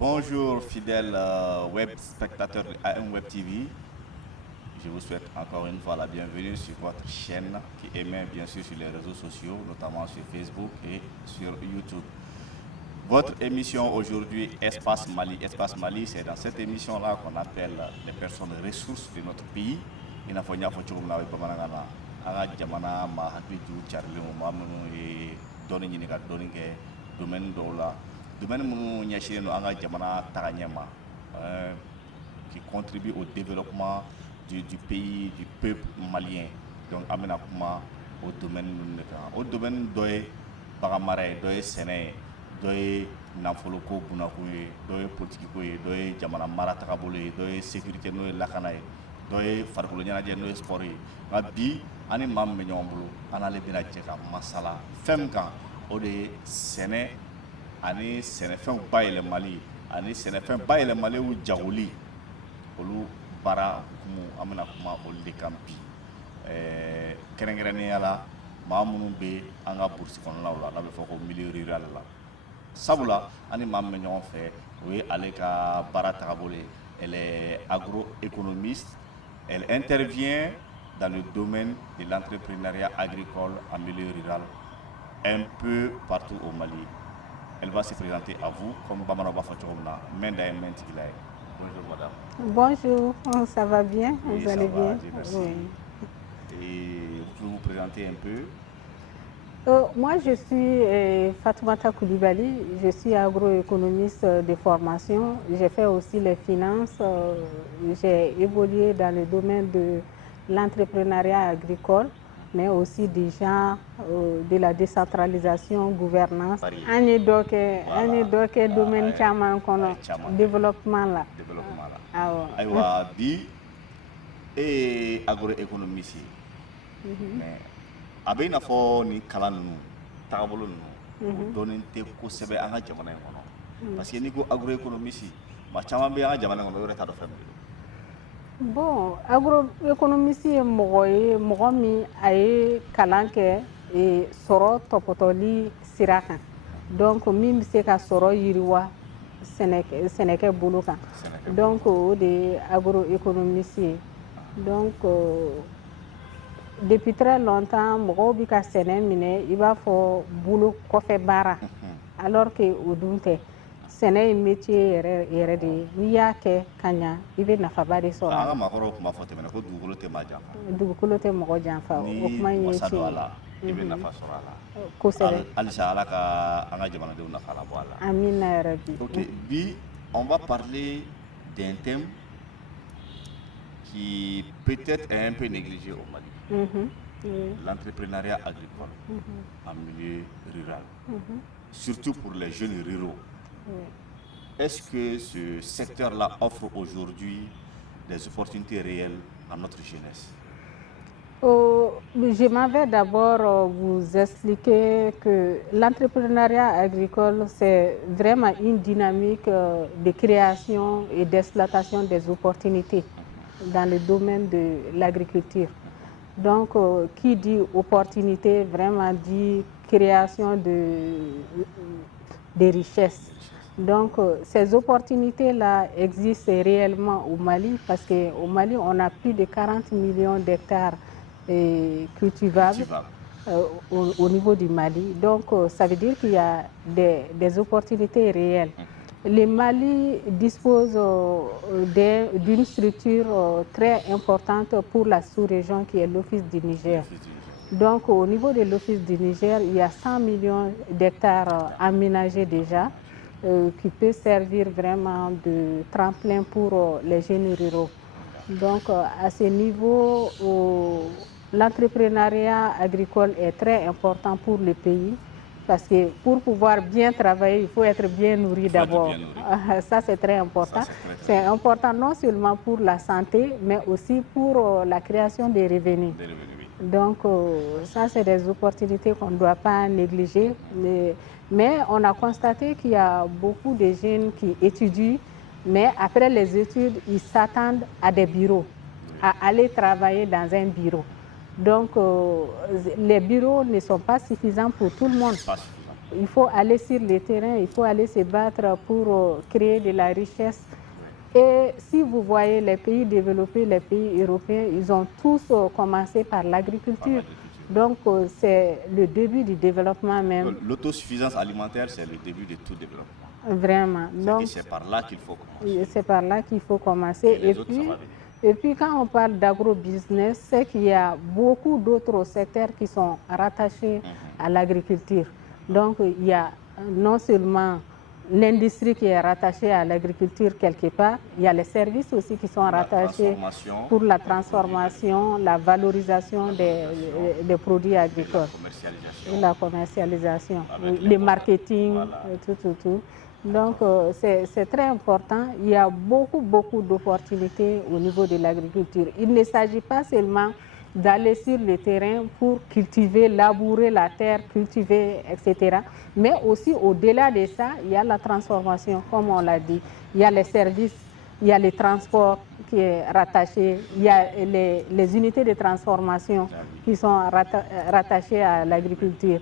Bonjour fidèles web spectateurs de AM Web TV. Je vous souhaite encore une fois la bienvenue sur votre chaîne qui émet bien sûr sur les réseaux sociaux, notamment sur Facebook et sur YouTube. Votre émission aujourd'hui, Espace Mali. Espace Mali, c'est dans cette émission-là qu'on appelle les personnes ressources de notre pays. Il n'a pas de domaine qui contribue au développement du pays, du peuple malien. Donc, amena kuma au domaine doye bagamare, doye sene, doye nafoloko bunakuye, doye politiko ye, doye jamana mara tagabolo ye, doye sécurité no lakana ye, doye farikolo ɲɛnajɛ no sport ye. Nka bi ani maa min bɛ ɲɔgɔn bolo an n'ale bɛna jɛ ka masala fɛn min kan o de ye sɛnɛ ani sɛnɛfɛnw bayɛlɛmali ani sɛnɛfɛn bayɛlɛmalenw jagoli olu baara hukumu an bɛna kuma olu de kan bi. Kɛrɛnkɛrɛnnenya la maa minnu bɛ an ka burusi kɔnɔnaw la n'a bɛ fɔ ko milieu rural la sabula ani maa min bɛ ɲɔgɔn fɛ o ye ale ka baara tagabolo ye. Elle est agroéconomiste. Elle intervient dans le domaine de l'entrepreneuriat agricole en milieu rural un peu partout au Mali. Elle va se présenter à vous comme Bamana Bafachoumna, Mendaye Mentiglaye. Bonjour madame. Bonjour, ça va bien? Oui, vous allez va, bien? merci. Oui. Et vous pouvez vous présenter un peu? Moi, je suis Fatoumata Koulibaly, je suis agroéconomiste de formation. J'ai fait aussi les finances. J'ai évolué dans le domaine de l'entrepreneuriat agricole, mais aussi déjà de la décentralisation, gouvernance. An ye dɔ kɛ domaine caman kɔnɔ développement la. Awɔ. Ayiwa bi e ye agroéconomiste ye. Mais a bɛ i n'a fɔ nin kalan ninnu tagabolo ninnu o dɔnnen tɛ kosɛbɛ an ka jamana in kɔnɔ parce que n'i ko agroéconomiste maa caman bɛ an ka jamana in kɔnɔ o yɛrɛ t'a dɔn fɛn min don. Bon, agroéconomiste ye mɔgɔ min a ye kalan kɛ sɔrɔ tɔpɔtɔli sira kan. Donc min bɛ se ka sɔrɔ yiriwa sɛnɛkɛ bolo kan. Donc o de ye agroéconomiste ye. Donc depuis très longtemps mɔgɔw bɛ ka sɛnɛ minɛ i b'a fɔ bolo kɔfɛ baara alors que o dun tɛ. Sɛnɛ ye métier yɛrɛ de ye. N'i y'a kɛ ka ɲa i bɛ nafaba de sɔrɔ. An ka maakɔrɔw tun b'a fɔ tɛmɛna ko dugukolo tɛ maa janfa. Dugukolo tɛ mɔgɔ janfa. O kuma in ye wasa don a tiɲɛ la i bɛ nafa sɔrɔ a la. kosɛbɛ. Halisa Ala ka an ka jamanadenw nafa labɔ a la. Amina yarabi. Ok, bi on va parler d'un thème qui peut-être est un peu négligé au Mali. L'entrepreneuriat agricole en milieu rural, surtout pour les jeunes ruraux. Est-ce que ce secteur-là offre aujourd'hui des opportunités réelles à notre jeunesse? Je m'en vais d'abord vous expliquer que l'entrepreneuriat agricole, c'est vraiment une dynamique de création et d'exploitation des opportunités dans le domaine de l'agriculture. Donc, qui dit opportunité, vraiment dit création de richesses. Donc, ces opportunités-là existent réellement au Mali parce qu'au Mali, on a plus de 40 millions d'hectares cultivables au niveau du Mali. Donc, ça veut dire qu'il y a des opportunités réelles. Le Mali dispose d'une structure très importante pour la sous-région qui est l'Office du Niger. Donc, au niveau de l'Office du Niger, il y a 100 millions d'hectares aménagés déjà qui peut servir vraiment de tremplin pour les jeunes ruraux. Donc, à ce niveau, l'entrepreneuriat agricole est très important pour le pays parce que pour pouvoir bien travailler, il faut être bien nourri d'abord. Ça, c'est très important. C'est important non seulement pour la santé, mais aussi pour la création des revenus. Donc, ça, c'est des opportunités qu'on ne doit pas négliger. Mais on a constaté qu'il y a beaucoup de jeunes qui étudient, mais après les études, ils s'attendent à des bureaux, à aller travailler dans un bureau. Donc, les bureaux ne sont pas suffisants pour tout le monde. il faut aller sur le terrain, il faut aller se battre pour créer de la richesse. Et si vous voyez les pays développés, les pays européens, ils ont tous commencé par l'agriculture. Donc, c'est le début du développement même. L'autosuffisance alimentaire, c'est le début de tout développement. Vraiment. Donc, c'est par là qu'il faut commencer. C'est par là qu'il faut commencer. Et puis, quand on parle d'agro-business, c'est qu'il y a beaucoup d'autres secteurs qui sont rattachés à l'agriculture. Donc, il y a non seulement l'industrie qui est rattachée à l'agriculture quelque part, il y a les services aussi qui sont rattachés pour la transformation, la valorisation des produits agricoles. Et la commercialisation, le marketing, tout. Donc, c'est très important. Il y a beaucoup d'opportunités au niveau de l'agriculture. Il ne s'agit pas seulement d'aller sur le terrain pour cultiver, labourer la terre, cultiver, etc. Mais aussi, au-delà de ça, il y a la transformation, comme on l'a dit. Il y a les services, il y a le transport qui est rattaché, il y a les unités de transformation qui sont rattachées à l'agriculture.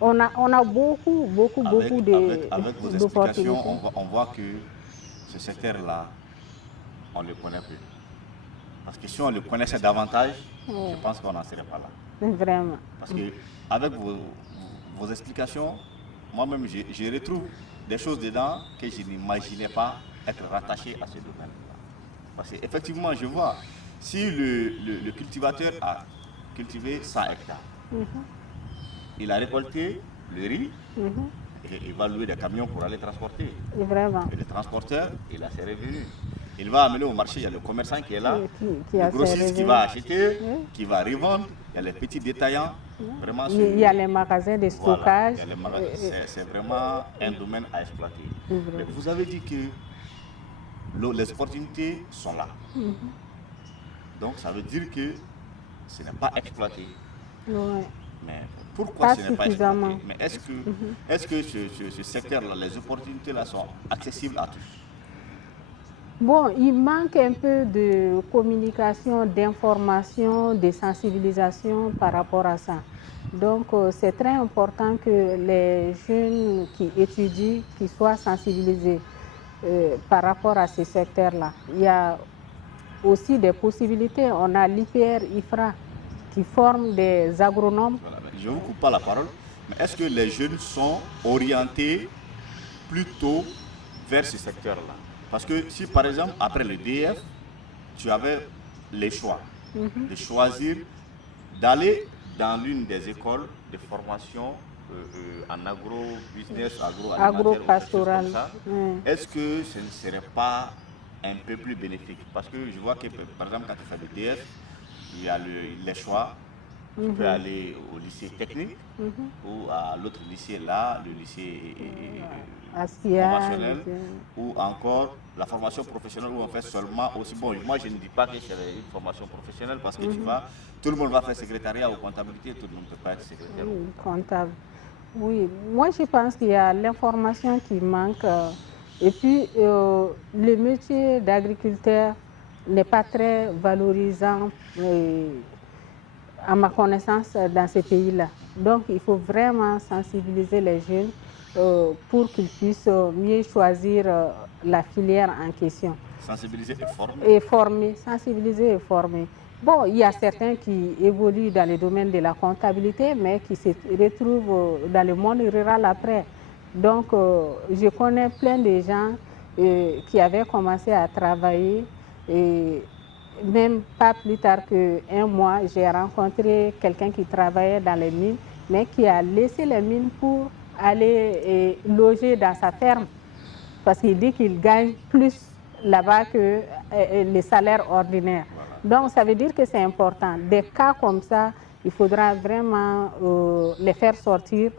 On a beaucoup d'opportunités. Avec vos explications, on voit que ce secteur-là, on ne le connaît plus. Parce que si on le connaissait davantage, je pense qu'on n'en serait pas là. Vraiment. Parce que avec vos explications, moi-même, je retrouve des choses dedans que je n'imaginais pas être rattaché à ce domaine-là. Parce qu'effectivement, je vois, si le cultivateur a cultivé 100 hectares, il a récolté le riz, et il va louer des camions pour aller transporter. Vraiment. Et le transporteur, il a ses revenus. Il va amener au marché, il y a le commerçant qui est là, le grossiste qui va acheter, qui va revendre, il y a les petits détaillants. Vraiment, il y a les magasins de stockage. Voilà, c'est vraiment un domaine à exploiter. Mais vous avez dit que les opportunités sont là. Donc ça veut dire que ce n'est pas exploité. Mais pourquoi ce n'est pas exploité? Mais est-ce que ce secteur-là, les opportunités-là sont accessibles à tous? Bon, il manque un peu de communication, d'information, de sensibilisation par rapport à ça. Donc, c'est très important que les jeunes qui étudient, qu'ils soient sensibilisés par rapport à ce secteur-là. Il y a aussi des possibilités. On a l'IPR, IFRA, qui forme des agronomes. Voilà, je ne vous coupe pas la parole, mais est-ce que les jeunes sont orientés plutôt vers ce secteur-là? Parce que si par exemple, après le DF, tu avais les choix de choisir d'aller dans l'une des écoles de formation en agro-business, agro-pastoral, est-ce que ce ne serait pas un peu plus bénéfique? Parce que je vois que par exemple, quand tu fais le DF, il y a les choix. Tu peux aller au lycée technique ou à l'autre lycée là, le lycée conventionnel, ou encore la formation professionnelle où on fait seulement aussi. Bon, moi je ne dis pas que c'est une formation professionnelle parce que tu vois, tout le monde va faire secrétariat ou comptabilité, tout le monde ne peut pas être secrétaire. Comptable. Oui, moi je pense qu'il y a l'information qui manque et puis le métier d'agriculteur n'est pas très valorisant à ma connaissance dans ces pays-là. Donc il faut vraiment sensibiliser les jeunes pour qu'ils puissent mieux choisir la filière en question. Sensibiliser et former. Et former, sensibiliser et former. Bon, il y a certains qui évoluent dans le domaine de la comptabilité, mais qui se retrouvent dans le monde rural après. Donc, je connais plein de gens qui avaient commencé à travailler et même pas plus tard qu'un mois, j'ai rencontré quelqu'un qui travaillait dans les mines, mais qui a laissé les mines pour aller loger dans sa ferme. Parce qu'il dit qu'il gagne plus là-bas que les salaires ordinaires. Donc, ça veut dire que c'est important. Des cas comme ça, il faudra vraiment les faire sortir,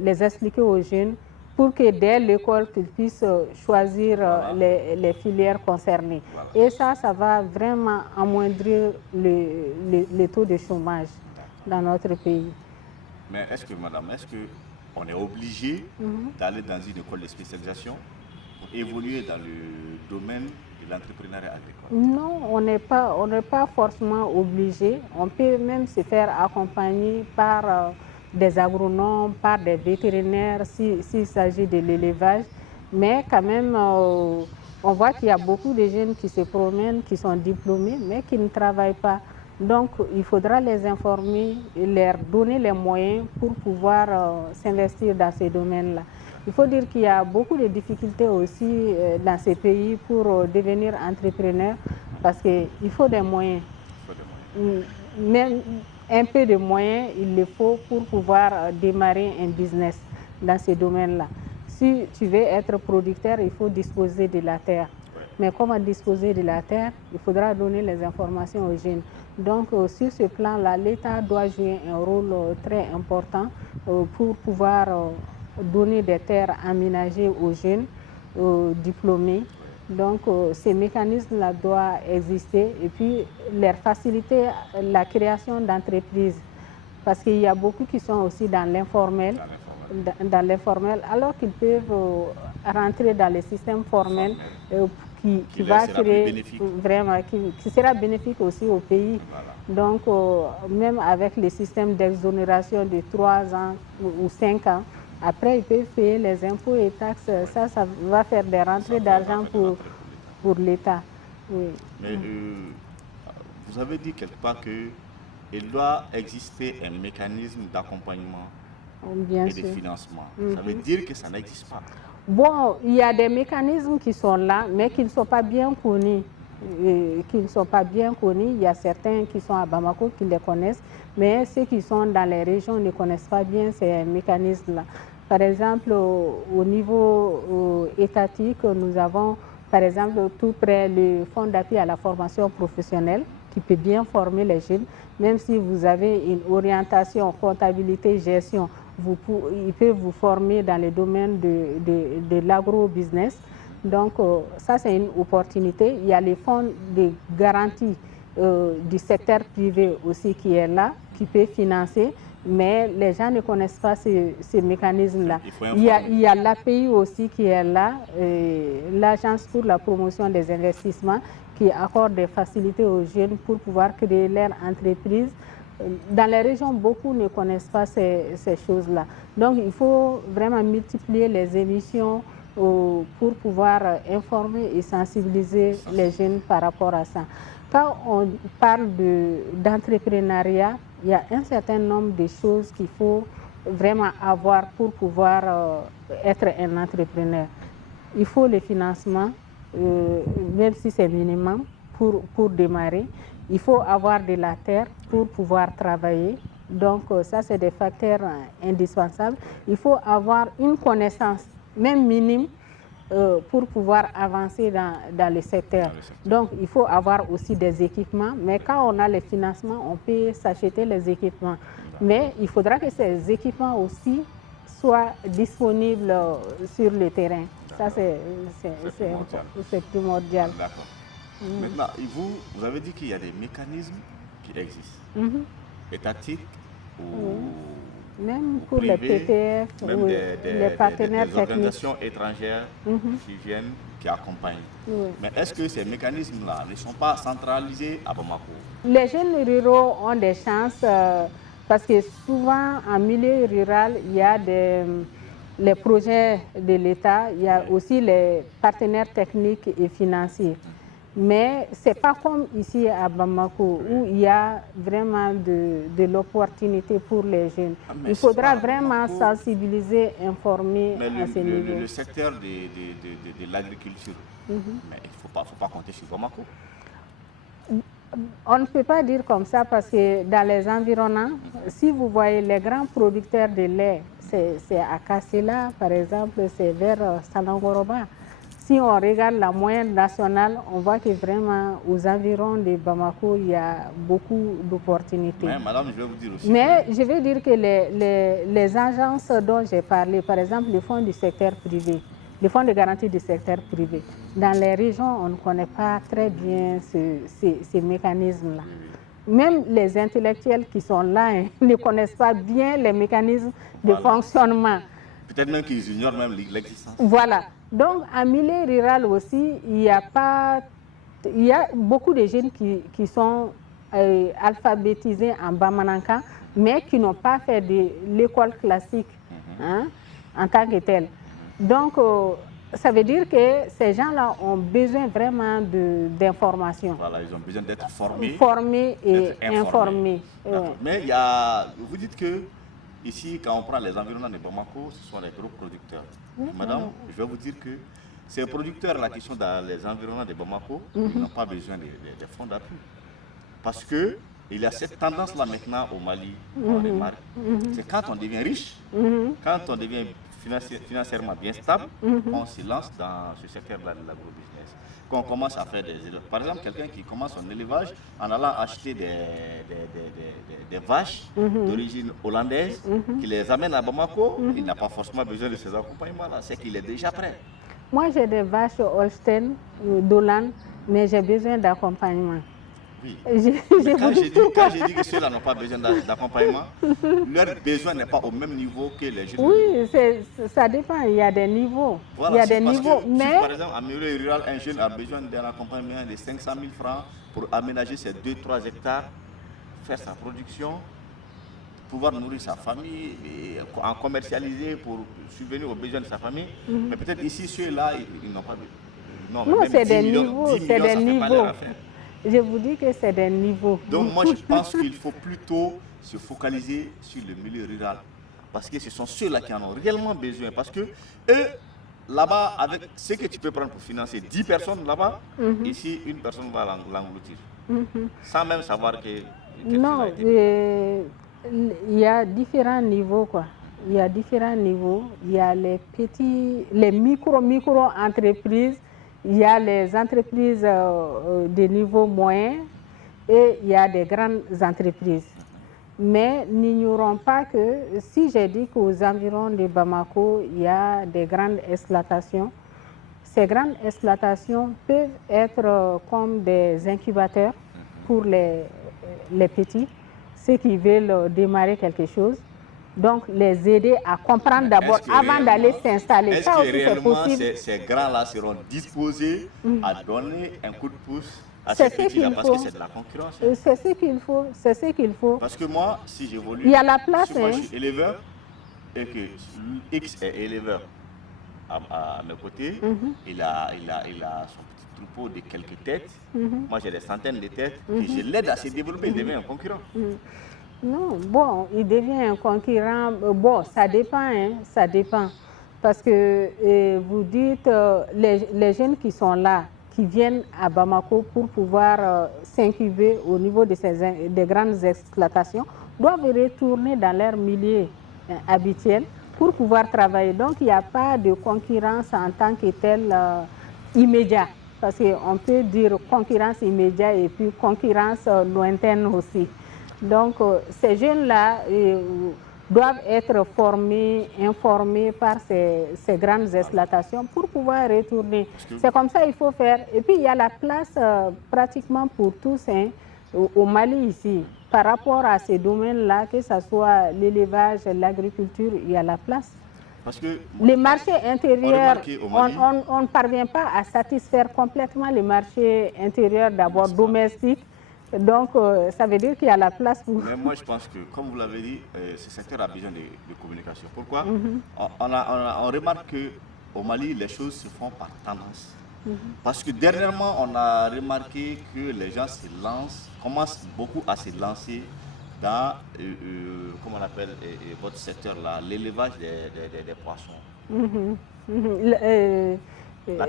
les expliquer aux jeunes pour que dès l'école, qu'ils puissent choisir les filières concernées. Et ça va vraiment amoindrir le taux de chômage dans notre pays. Mais est-ce que, madame, on est obligé d'aller dans une école de spécialisation pour évoluer dans le domaine de l'entrepreneuriat agricole? Non, on n'est pas forcément obligé. On peut même se faire accompagner par des agronomes, par des vétérinaires, s'il s'agit de l'élevage. Mais quand même, on voit qu'il y a beaucoup de jeunes qui se promènent, qui sont diplômés, mais qui ne travaillent pas. Donc, il faudra les informer, leur donner les moyens pour pouvoir s'investir dans ces domaines-là. Il faut dire qu'il y a beaucoup de difficultés aussi dans ces pays pour devenir entrepreneur parce qu'il faut des moyens. Même un peu de moyens, il le faut pour pouvoir démarrer un business dans ces domaines-là. Si tu veux être producteur, il faut disposer de la terre. Mais comment disposer de la terre? Il faudra donner les informations aux jeunes. Donc, sur ce plan-là, l'État doit jouer un rôle très important pour pouvoir donner des terres aménagées aux jeunes diplômés. Donc, ces mécanismes-là doivent exister et puis leur faciliter la création d'entreprises. Parce qu'il y a beaucoup qui sont aussi dans l'informel, alors qu'ils peuvent rentrer dans le système formel qui va créer vraiment, qui sera bénéfique aussi au pays. Voilà. Donc, même avec les systèmes d'exonération de 3 ans ou 5 ans, après, ils peuvent payer les impôts et taxes. Ça va faire des rentrées d'argent pour l'État. Oui. Mais vous avez dit quelque part qu'il doit exister un mécanisme d'accompagnement et de financement. Ça veut dire que ça n'existe pas. Bon, il y a des mécanismes qui sont là, mais qui ne sont pas bien connus. Il y a certains qui sont à Bamako qui les connaissent, mais ceux qui sont dans les régions ne connaissent pas bien ces mécanismes-là. Par exemple, au niveau étatique, nous avons, par exemple, tout près le fonds d'appui à la formation professionnelle qui peut bien former les jeunes. Même si vous avez une orientation comptabilité, gestion, il peut vous former dans le domaine de l'agro-business. Donc, ça, c'est une opportunité. Il y a les fonds de garantie du secteur privé aussi qui est là, qui peut financer. Mais les gens ne connaissent pas ces mécanismes-là. Il y a l'API aussi qui est là, l'Agence pour la promotion des investissements, qui accorde des facilités aux jeunes pour pouvoir créer leur entreprise. Dans les régions, beaucoup ne connaissent pas ces choses-là. Donc, il faut vraiment multiplier les émissions pour pouvoir informer et sensibiliser les jeunes par rapport à ça. Quand on parle d'entrepreneuriat, il y a un certain nombre de choses qu'il faut vraiment avoir pour pouvoir être un entrepreneur. Il faut le financement, même si c'est minimum, pour démarrer. Il faut avoir de la terre pour pouvoir travailler. Donc, ça, c'est des facteurs indispensables. Il faut avoir une connaissance, même minime, pour pouvoir avancer dans le secteur. Donc, il faut avoir aussi des équipements. Mais quand on a les financements, on peut s'acheter les équipements. Mais il faudra que ces équipements aussi soient disponibles sur le terrain. Ça, c'est primordial. D'accord. Maintenant, vous avez dit qu'il y a des mécanismes qui existent, étatiques ou même pour les PTF, même les partenaires des organisations étrangères qui viennent, qui accompagnent. Oui. Mais est-ce que ces mécanismes-là ne sont pas centralisés à Bamako? Les jeunes ruraux ont des chances parce que souvent en milieu rural, il y a les projets de l'État, il y a aussi les partenaires techniques et financiers. Mais ce n'est pas comme ici à Bamako où il y a vraiment de l'opportunité pour les jeunes. Il faudra vraiment sensibiliser, informer à ce niveau. Le secteur de l'agriculture, mais il ne faut pas compter sur Bamako. On ne peut pas dire comme ça parce que dans les environnants, si vous voyez les grands producteurs de lait, c'est à Kassela, par exemple, c'est vers Sanangoroba. Si on regarde la moyenne nationale, on voit que vraiment aux environs de Bamako, il y a beaucoup d'opportunités. Mais madame, je vais vous dire aussi. Mais je vais dire que les agences dont j'ai parlé, par exemple le fonds du secteur privé, le fonds de garantie du secteur privé, dans les régions, on ne connaît pas très bien ces mécanismes-là. Même les intellectuels qui sont là ne connaissent pas bien les mécanismes de fonctionnement. Peut-être même qu'ils ignorent même l'existence. Voilà. Donc, en milieu rural aussi, il y a beaucoup de jeunes qui sont alphabétisés en Bamanankan, mais qui n'ont pas fait de l'école classique hein, en tant que telle. Donc, ça veut dire que ces gens-là ont besoin vraiment d'informations. Voilà, ils ont besoin d'être formés. Formés et informés. Mais il y a, vous dites que ici, quand on prend les environnements de Bamako, ce sont les gros producteurs. Madame, je vais vous dire que ces producteurs-là qui sont dans les environnements de Bamako, ils n'ont pas besoin de fonds d'appui. Parce que il y a cette tendance-là maintenant au Mali, on remarque. C'est quand on devient riche, quand on devient financièrement bien stable, on se lance dans ce secteur-là de l'agrobusiness. Quand on commence à faire des élevages. Par exemple, quelqu'un qui commence son élevage en allant acheter des vaches d'origine hollandaise, qui les amène à Bamako, il n'a pas forcément besoin de ces accompagnements-là, c'est qu'il est déjà prêt. Moi, j'ai des vaches Holstein d'Hollande, mais j'ai besoin d'accompagnement. Oui. Quand j'ai dit que ceux-là n'ont pas besoin d'accompagnement, leur besoin n'est pas au même niveau que les jeunes. Oui, ça dépend, il y a des niveaux. Voilà, il y a des niveaux, mais... Si, par exemple, en milieu rural, un jeune a besoin d'un accompagnement de 500 000 francs pour aménager ses 2-3 hectares, faire sa production, pouvoir nourrir sa famille, et en commercialiser pour subvenir aux besoins de sa famille. Mais peut-être ici, ceux-là, ils n'ont pas besoin. Non, c'est des niveaux, c'est des niveaux. Je vous dis que c'est des niveaux. Donc moi, je pense qu'il faut plutôt se focaliser sur le milieu rural. Parce que ce sont ceux-là qui en ont réellement besoin. Parce que eux, là-bas, avec ce que tu peux prendre pour financer 10 personnes là-bas, ici, une personne va l'engloutir. Sans même savoir que... Non, il y a différents niveaux, quoi. Il y a différents niveaux. Il y a les petits, les micro-entreprises. Il y a les entreprises de niveau moyen et il y a des grandes entreprises. Mais n'ignorons pas que si j'ai dit qu'aux environs de Bamako, il y a des grandes exploitations, ces grandes exploitations peuvent être comme des incubateurs pour les petits, ceux qui veulent démarrer quelque chose. Donc, les aider à comprendre d'abord avant d'aller s'installer. Est-ce que réellement ces grands-là seront disposés à donner un coup de pouce à ces petits-là parce que c'est de la concurrence? C'est ce qu'il faut, c'est ce qu'il faut. Parce que moi, si j'évolue, il y a la place, si moi je suis éleveur et que X est éleveur à mes côtés, il a son petit troupeau de quelques têtes. Moi, j'ai des centaines de têtes et je l'aide à se développer, il devient un concurrent. Non, bon, il devient un concurrent. Bon, ça dépend, hein, ça dépend. Parce que vous dites, les jeunes qui sont là, qui viennent à Bamako pour pouvoir s'incuber au niveau de des grandes exploitations, doivent retourner dans leur milieu habituel pour pouvoir travailler. Donc, il n'y a pas de concurrence en tant que telle immédiate. Parce qu'on peut dire concurrence immédiate et puis concurrence lointaine aussi. Donc, ces jeunes-là doivent être formés, informés par ces grandes exploitations pour pouvoir retourner. C'est comme ça qu'il faut faire. Et puis, il y a la place pratiquement pour tous hein, au Mali ici. Par rapport à ces domaines-là, que ce soit l'élevage, l'agriculture, il y a la place. Parce que les marchés intérieurs, on ne parvient pas à satisfaire complètement les marchés intérieurs d'abord domestiques. Donc, ça veut dire qu'il y a la place pour... Mais moi, je pense que, comme vous l'avez dit, ce secteur a besoin de communication. Pourquoi? On remarque qu'au Mali, les choses se font par tendance. Parce que dernièrement, on a remarqué que les gens se lancent, commencent beaucoup à se lancer dans, comment on appelle votre secteur-là, l'élevage des poissons.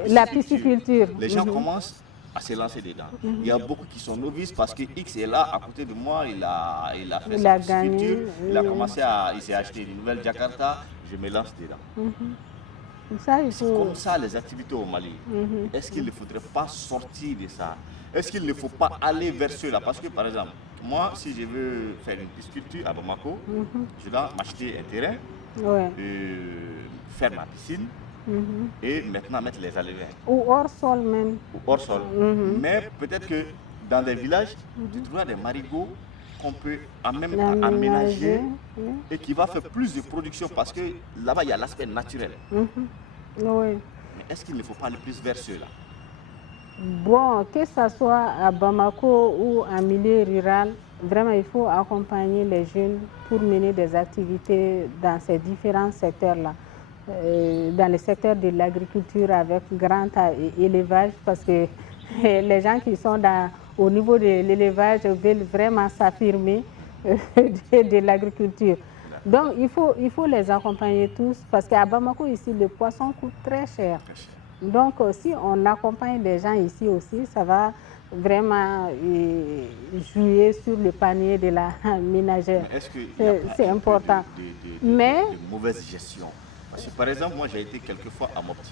La pisciculture. Les gens commencent à se lancer dedans. Il y a beaucoup qui sont novices parce que X est là à côté de moi, il a fait sa pisciculture, il a commencé il s'est acheté une nouvelle Jakarta, je me lance dedans. C'est comme ça les activités au Mali. Est-ce qu'il ne faudrait pas sortir de ça? Est-ce qu'il ne faut pas aller vers ceux-là? Parce que par exemple, moi si je veux faire une pisciculture à Bamako, je dois m'acheter un terrain, faire ma piscine, et maintenant mettre les alevins. Ou hors sol même. Ou hors sol. Mais peut-être que dans des villages, tu trouveras des marigots qu'on peut même aménager et qui va faire plus de production parce que là-bas, il y a l'aspect naturel. Mais est-ce qu'il ne faut pas aller plus vers ceux-là? Bon, que ce soit à Bamako ou en milieu rural, Vraiment, il faut accompagner les jeunes pour mener des activités dans ces différents secteurs-là. Dans le secteur de l'agriculture avec grand élevage, parce que les gens qui sont au niveau de l'élevage veulent vraiment s'affirmer de l'agriculture. Donc, il faut les accompagner tous, parce qu'à Bamako, ici, le poisson coûte très cher. Donc, si on accompagne les gens ici aussi, ça va vraiment jouer sur le panier de la ménagère. C'est important. Mais de mauvaise gestion. Parce que, par exemple, moi, j'ai été quelques fois à Mopti.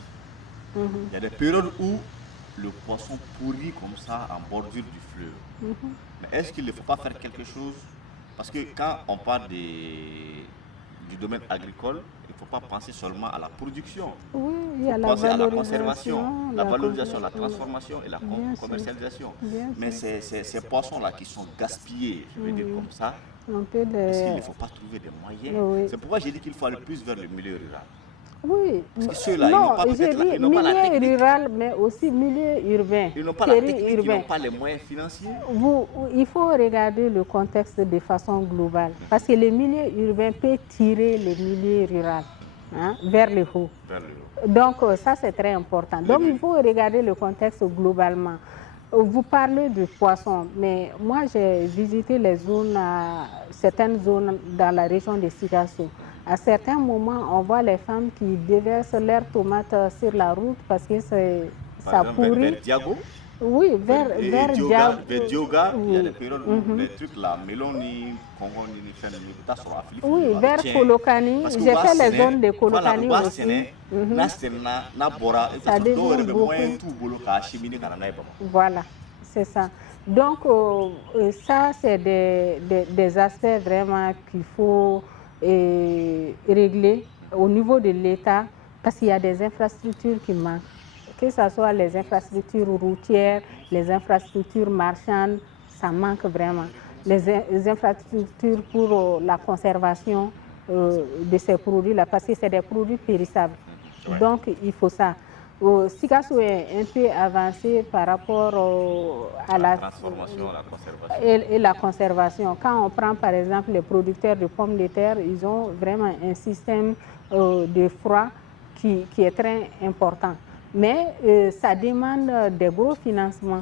Il y a des périodes où le poisson pourrit comme ça en bordure du fleuve. Mais est-ce qu'il ne faut pas faire quelque chose? Parce que quand on parle du domaine agricole, il ne faut pas penser seulement à la production. Oui, il y a penser à la conservation, la valorisation, la transformation et la commercialisation. Mais ces poissons-là qui sont gaspillés, je vais dire comme ça, est-ce qu'il ne faut pas trouver des moyens? C'est pourquoi j'ai dit qu'il faut aller plus vers le milieu rural. Oui, parce que ceux-là, ils n'ont pas la technique. Milieu rural, mais aussi milieu urbain. Ils n'ont pas la technique, ils n'ont pas les moyens financiers. Il faut regarder le contexte de façon globale. Parce que le milieu urbain peut tirer le milieu rural vers le haut. Donc ça, c'est très important. Donc il faut regarder le contexte globalement. Vous parlez de poissons, mais moi j'ai visité les zones, certaines zones dans la région de Sikasso. À certains moments, on voit les femmes qui déversent leurs tomates sur la route parce que ça pourrit. Vers Diago? Oui, vers Diago. Vers Dioga, il y a des périodes où les trucs là, Méloni, Congo, oui, vers Kolokani. J'ai fait les zones de Kolokani aussi. Ça devient beaucoup. Voilà, c'est ça. Donc, ça, c'est des aspects vraiment qu'il faut régler au niveau de l'État, parce qu'il y a des infrastructures qui manquent, que ce soit les infrastructures routières, les infrastructures marchandes, ça manque vraiment. Les infrastructures pour la conservation de ces produits-là, parce que c'est des produits périssables. Ouais. Donc, il faut ça. Sikasso est un peu avancé par rapport à la transformation, la conservation. Et la conservation. Quand on prend par exemple les producteurs de pommes de terre, ils ont vraiment un système de froid qui est très important. Mais ça demande des gros financements.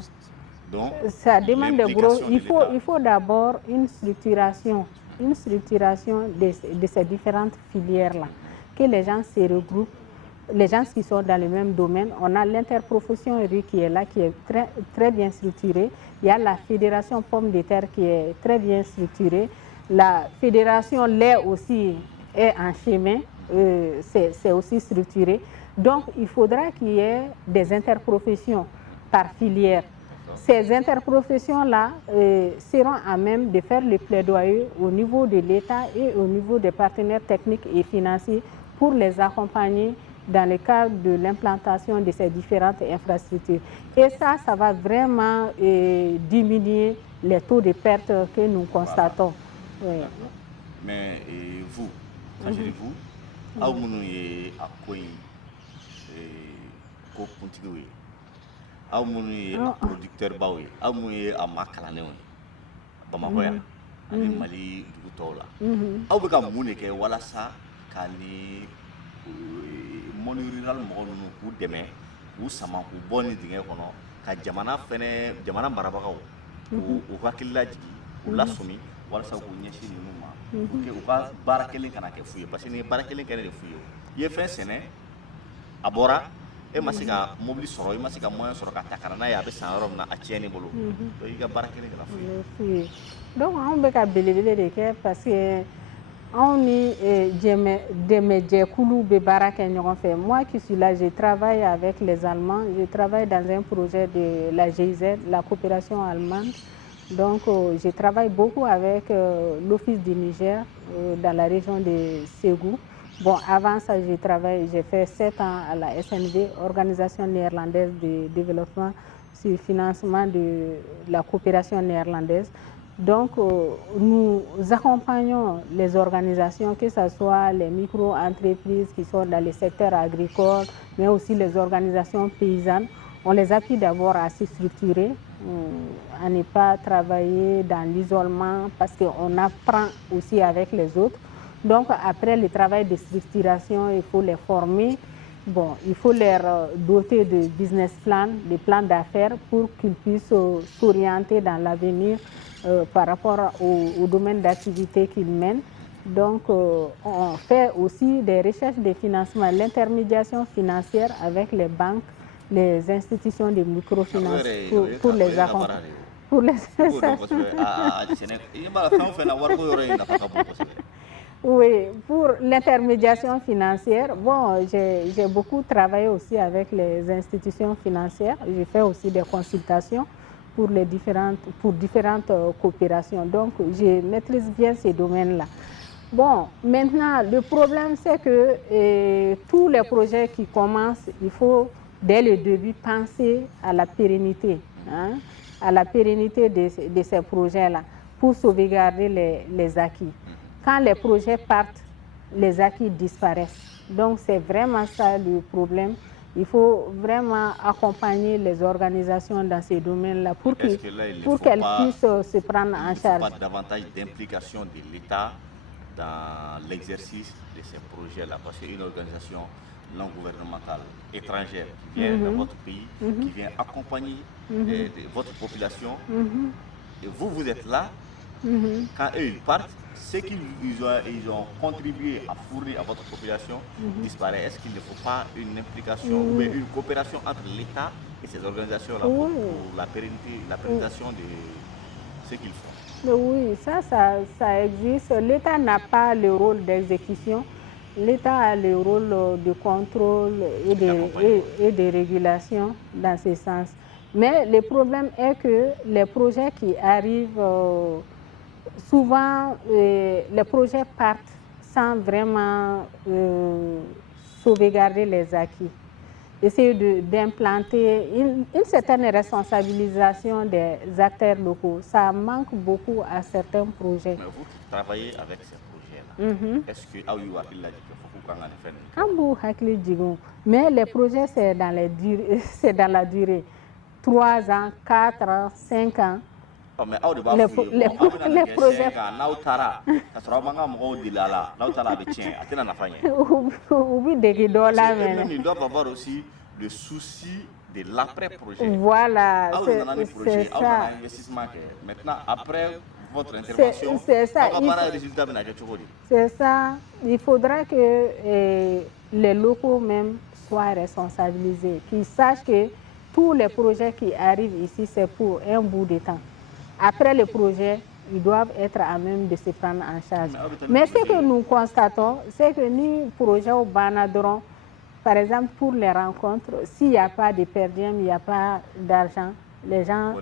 Donc, ça demande des gros. Il faut d'abord une structuration de ces différentes filières-là, que les gens se regroupent. Les gens qui sont dans le même domaine, on a l'interprofession riz qui est là, qui est très, très bien structurée. Il y a la fédération pommes de terre qui est très bien structurée. La fédération lait aussi est en chemin, c'est aussi structuré. Donc, il faudra qu'il y ait des interprofessions par filière. Ces interprofessions-là seront à même de faire le plaidoyer au niveau de l'État et au niveau des partenaires techniques et financiers pour les accompagner dans le cadre de l'implantation de ces différentes infrastructures. Et ça va vraiment diminuer les taux de perte que nous constatons. Voilà. Oui. Mais vous, quand je dis vous, vous avez producteur baoui, vous avez un makalane, Bamako ya, ani Mali duguto la. Vous avez mun ke walasa kani monde rural mɔgɔ ninnu k'u dɛmɛ k'u sama k'u bɔ ni dingɛ kɔnɔ ka jamana marabagaw k'u hakilila jigin k'u lasɔmi walasa k'u ɲɛsin ninnu ma pour que u ka baara kelen kana kɛ fu ye parce que ni baara kelen kɛra de fu ye i ye fɛn sɛnɛ a bɔra e ma se ka mobili sɔrɔ i ma se ka moyen sɔrɔ ka ta kana n'a ye a bɛ san yɔrɔ min na a tiɲɛni bolo donc i ka baara kelen kɛra fu ye. Donc anw bɛ ka belebele de kɛ parce que anw ni dɛmɛjɛkulu bɛ baara kɛ ɲɔgɔn fɛ. Moi qui suis là, je travaille avec les Allemands, je travaille dans un projet de la GIZ, la coopération allemande. Donc je travaille beaucoup avec l'Office du Niger dans la région de Ségou. Bon, avant ça, j'ai fait 7 ans à la SNV, Organisation néerlandaise de développement sur le financement de la coopération néerlandaise. Donc, nous accompagnons les organisations, que ce soit les micro-entreprises qui sont dans le secteur agricole, mais aussi les organisations paysannes. On les appuie d'abord à se structurer à ne pas travailler dans l'isolement parce qu'on apprend aussi avec les autres. Donc après le travail de structuration, il faut les former. Bon, il faut leur doter de business plan, de plans d'affaires pour qu'ils puissent s'orienter dans l'avenir par rapport au domaine d'activité qu'ils mènent. Donc, on fait aussi des recherches de financement, l'intermédiation financière avec les banques, les institutions de microfinance pour les accompagner. Pour les Oui, pour l'intermédiation financière, bon, j'ai beaucoup travaillé aussi avec les institutions financières. J'ai fait aussi des consultations pour différentes coopérations. Donc, je maîtrise bien ces domaines-là. Bon, maintenant, le problème, c'est que tous les projets qui commencent, il faut, dès le début, penser à la pérennité, hein, à la pérennité de ces projets-là pour sauvegarder les acquis. Quand les projets partent, les acquis disparaissent. Donc, c'est vraiment ça le problème. Il faut vraiment accompagner les organisations dans ces domaines-là pour qu'elles puissent se prendre en charge. Il faut pas davantage d'implication de l'État dans l'exercice de ces projets-là, parce qu'une organisation non gouvernementale étrangère qui vient dans votre pays, qui vient accompagner votre population, et vous êtes là, quand eux ils partent, ce qu'ils ont contribué à fournir à votre population disparaît. Est-ce qu'il ne faut pas une implication ou une coopération entre l'État et ces organisations-là pour la pérennisation de ce qu'ils font? Oui, ça existe. L'État n'a pas le rôle d'exécution. L'État a le rôle de contrôle et de régulation dans ce sens. Mais le problème est que les projets qui arrivent, souvent, les projets partent sans vraiment sauvegarder les acquis. Essayer d'implanter une certaine responsabilisation des acteurs locaux. Ça manque beaucoup à certains projets. Mais vous qui travaillez avec ces projets-là, est-ce que mais les projets, c'est dans la durée. 3 ans, 4 ans, 5 ans. Les projets... Ils doivent avoir aussi le souci de l'après-projet. Voilà, c'est ça. Maintenant, après votre intervention, c'est ça. C'est ça. Il faudra que les locaux même soient responsabilisés, qu'ils sachent que tous les projets qui arrivent ici, c'est pour un bout de temps. Après le projet, ils doivent être à même de se prendre en charge. Mais ce que nous constatons, c'est que nous, projets au Banadron, par exemple, pour les rencontres, s'il n'y a pas de per diem, il n'y a pas d'argent, les gens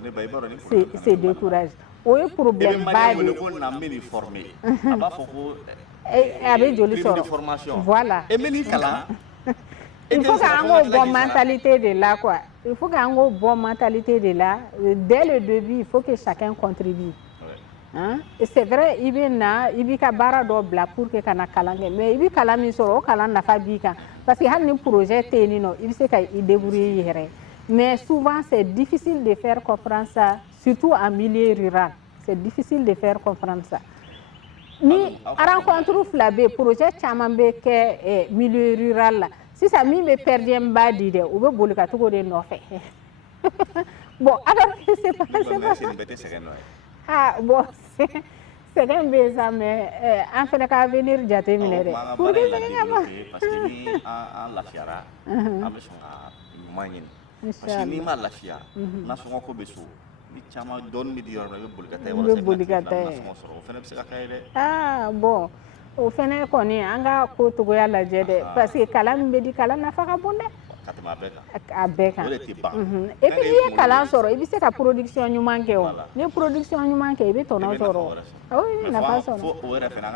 se découragent. Oui, problème voilà. Il faut qu'on ait une bonne mentalité de là, quoi. Il faut qu'on ait une bonne mentalité de là. Dès le début, il faut que chacun contribue. Hein? C'est vrai, il y a bara dobla pour que kana kalange, mais il y a kalami soro kalanda fabika parce que han ni projet tenino, il sait qu'il débrouille. Mais souvent c'est difficile de faire comprendre ça, surtout en milieu rural. C'est difficile de faire comprendre ça. Ni rencontre flabé projet chamambe ke milieu rural là. Si ça mi me perdre ba dide, ou be bolika to go de no fait. Bon, alors c'est pas ah bon, c'est un baiser, mais en fait, qu'à venir jate minere. Pour que parce que ni en la fiara, en besoin de moyens. Parce que ni mal la fiara, na songo ko beso. Ni chama don mi di yorno be bolikata wala ah bon, au fene koni anga ko to goya la jede parce que kalam be di kala na faka bonde. Abeka. Et puis il y a kalan soro, il y a production nyumanke o. Ni production nyumanke ibe tono soro. Ah oui, na pas soro.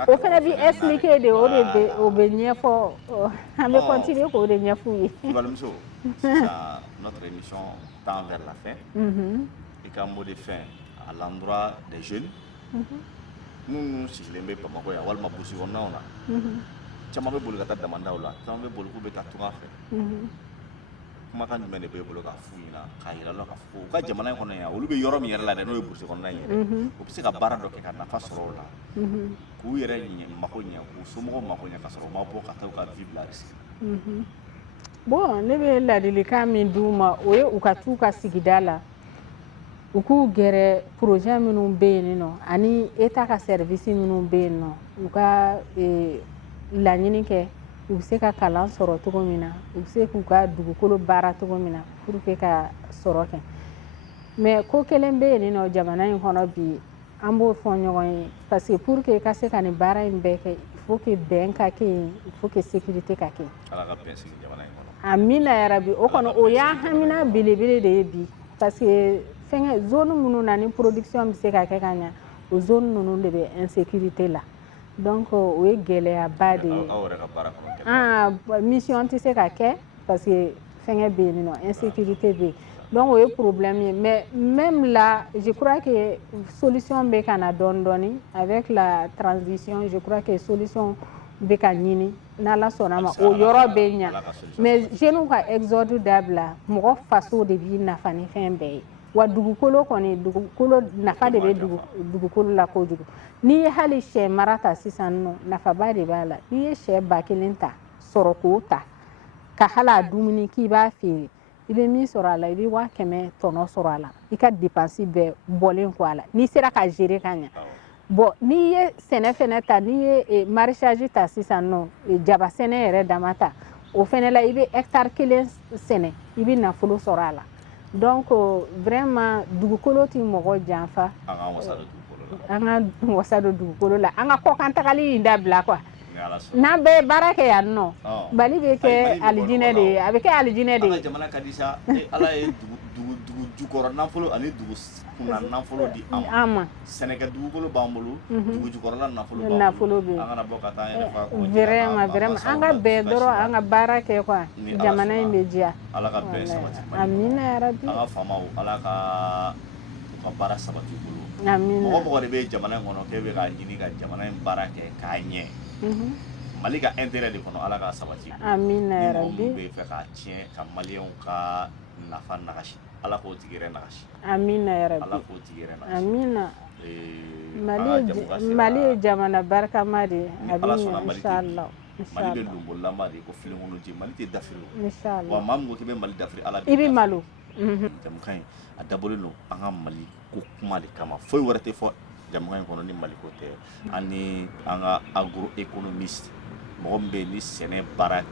Au fait bi expliquer de o be nyefo. On va continuer ko de nyefu. Notre émission tend vers la fin. Et comme mot de fin à l'endroit des jeunes. Nous si les mbe pamako ya walma busi wonna ona. Chama be bolika ta damanda ola, chama be boliku be ta tuga fe. kumakan jumɛn de b'e bolo k'a f'u ɲɛna k'a yira la k'a fɔ u ka jamana in kɔnɔ yan olu bɛ yɔrɔ min yɛrɛ la dɛ n'o ye burusi kɔnɔna in yɛrɛ u bɛ se ka baara dɔ kɛ ka nafa sɔrɔ o la k'u yɛrɛ mako ɲɛ k'u somɔgɔw mako ɲɛ ka sɔrɔ u ma bɔ ka taa u ka vie bila risque. Bon ne bɛ ladilikan min d'u ma o ye u ka t'u ka sigida la u k'u gɛrɛ projet minnu bɛ yen nɔ ani État ka service minnu bɛ yen nɔ u ka laɲini kɛ u bɛ se ka kalan sɔrɔ cogo min na u bɛ se k'u ka dugukolo baara cogo min na pour que ka sɔrɔ kɛ mais ko kelen bɛ yen nɔ jamana in kɔnɔ bi an b'o fɔ ɲɔgɔn ye parce que pour que ka se ka nin baara in bɛɛ kɛ il faut que bɛn ka kɛ yen il faut que sécurité ka kɛ Ala ka bɛn sigi jamana in kɔnɔ. Amina yarabi o kɔnɔ o y'a hamina belebele de ye bi parce que fɛngɛ zone minnu na ni production bɛ se ka kɛ ka ɲɛ o zone ninnu de bɛ insécurité la donc o ye gɛlɛyaba de ye. Aw yɛrɛ ka baara kɔnɔ mission tɛ se ka kɛ parce que fɛngɛ bɛ yen nɔ insécurité bɛ yen donc o ye problème ye mais même là je crois que solution bɛ ka na dɔɔni dɔɔni avec la transition je crois que solution bɛ ka ɲini n'Ala sɔnna ma o yɔrɔ bɛ ɲɛ mais jeunes ka exode dabila mɔgɔ faso de b'i nafa ni fɛn bɛɛ ye wa dugukolo kɔni dugukolo nafa de bɛ dugukolo la kojugu n'i ye hali sɛ mara ta sisan nɔ nafaba de b'a la n'i ye sɛ 1000 ta sɔrɔ k'o ta ka hali a dumuni k'i b'a feere i bɛ min sɔrɔ a la i bɛ 500 tɔnɔ sɔrɔ a la i ka dépense bɛɛ bɔlen kɔ a la n'i sera ka gérer ka ɲɛ bon n'i ye sɛnɛ fɛnɛ ta n'i ye maraîchage ta sisan nɔ jaba sɛnɛ yɛrɛ dama ta o fɛnɛ la i bɛ hectare 1 sɛnɛ i bɛ nafolo sɔrɔ a la donc vraiment dugukolo tɛ mɔgɔ janfa an ka wasa don dugukolo la an ka kɔkan tagali in dabila quoi n'an bɛɛ baara kɛ yan nɔ Mali bɛ kɛ alijinɛ de ye a bɛ kɛ alijinɛ de ye. Ala jamana ka di sa Ala ye dugu jukɔrɔ nafolo ani dugu kunna nafolo di an ma sɛnɛkɛ dugukolo b'an bolo dugu jukɔrɔla nafolo bɛ an kana bɔ ka taa yɛrɛ fa vraiment an ka bɛn dɔrɔn an ka baara kɛ quoi jamana in bɛ diya. Ala ka bɛn sabati amina yarabi an ka faamaw Ala ka u ka baara sabati u bolo amina mɔgɔ mɔgɔ de bɛ jamana in kɔnɔ k'e bɛ ka ɲini ka jamana in baara kɛ k'a ɲɛ Mali ka intérêt de kɔnɔ Ala ka sabati amina yarabi ni mɔgɔ min bɛ fɛ k'a tiɲɛ ka maliyɛnw ka nafa nagasi Ala k'o tigi yɛrɛ nagasi amina yarabi Ala k'o tigi yɛrɛ nagasi amina Mali ye jamana barikama de ye a bɛ ɲɛ inchallah Mali bɛ donbolama de ye ko filenkolon tɛ Mali tɛ dafiri inchallah wa maa min ko k'i bɛ Mali dafiri Ala i bɛ malo jamukan in a dabɔlen don an ka Mali ko kuma de kama foyi wɛrɛ tɛ fɔ jamukan in kɔnɔ ni Mali ko tɛ ani an ka agroéconomiste mɔgɔ min bɛ yen ni sɛnɛ baara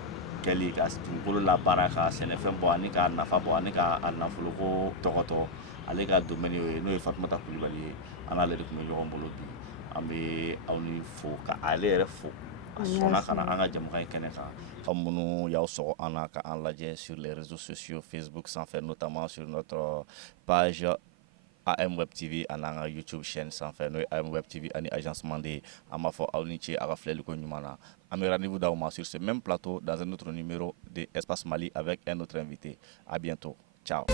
kɛli ka dugukolo labaara ka sɛnɛfɛn bɔ ani k'a nafa bɔ ani k'a nafoloko tɔgɔtɔ ale ka domaine y'o ye n'o ye Fatumata Kulibali ye an n'ale de tun bɛ ɲɔgɔn bolo bi an bɛ aw ni fo ka ale yɛrɛ fo a sɔnna ka na an ka jamukan in kɛnɛ kan aw minnu y'aw sɔgɔ an na ka an lajɛ sur les réseaux sociaux Facebook sanfɛ notamment sur notre page AM Web TV ani an ka YouTube chaîne sanfɛ n'o ye AM Web TV ani agence Mandé an b'a fɔ aw ni ce a ka filɛliko ɲuman na an bɛ rendez-vous d'aw ma sur ce même plateau dans un autre numéro de Espace Mali avec un autre invité à bientôt ciao.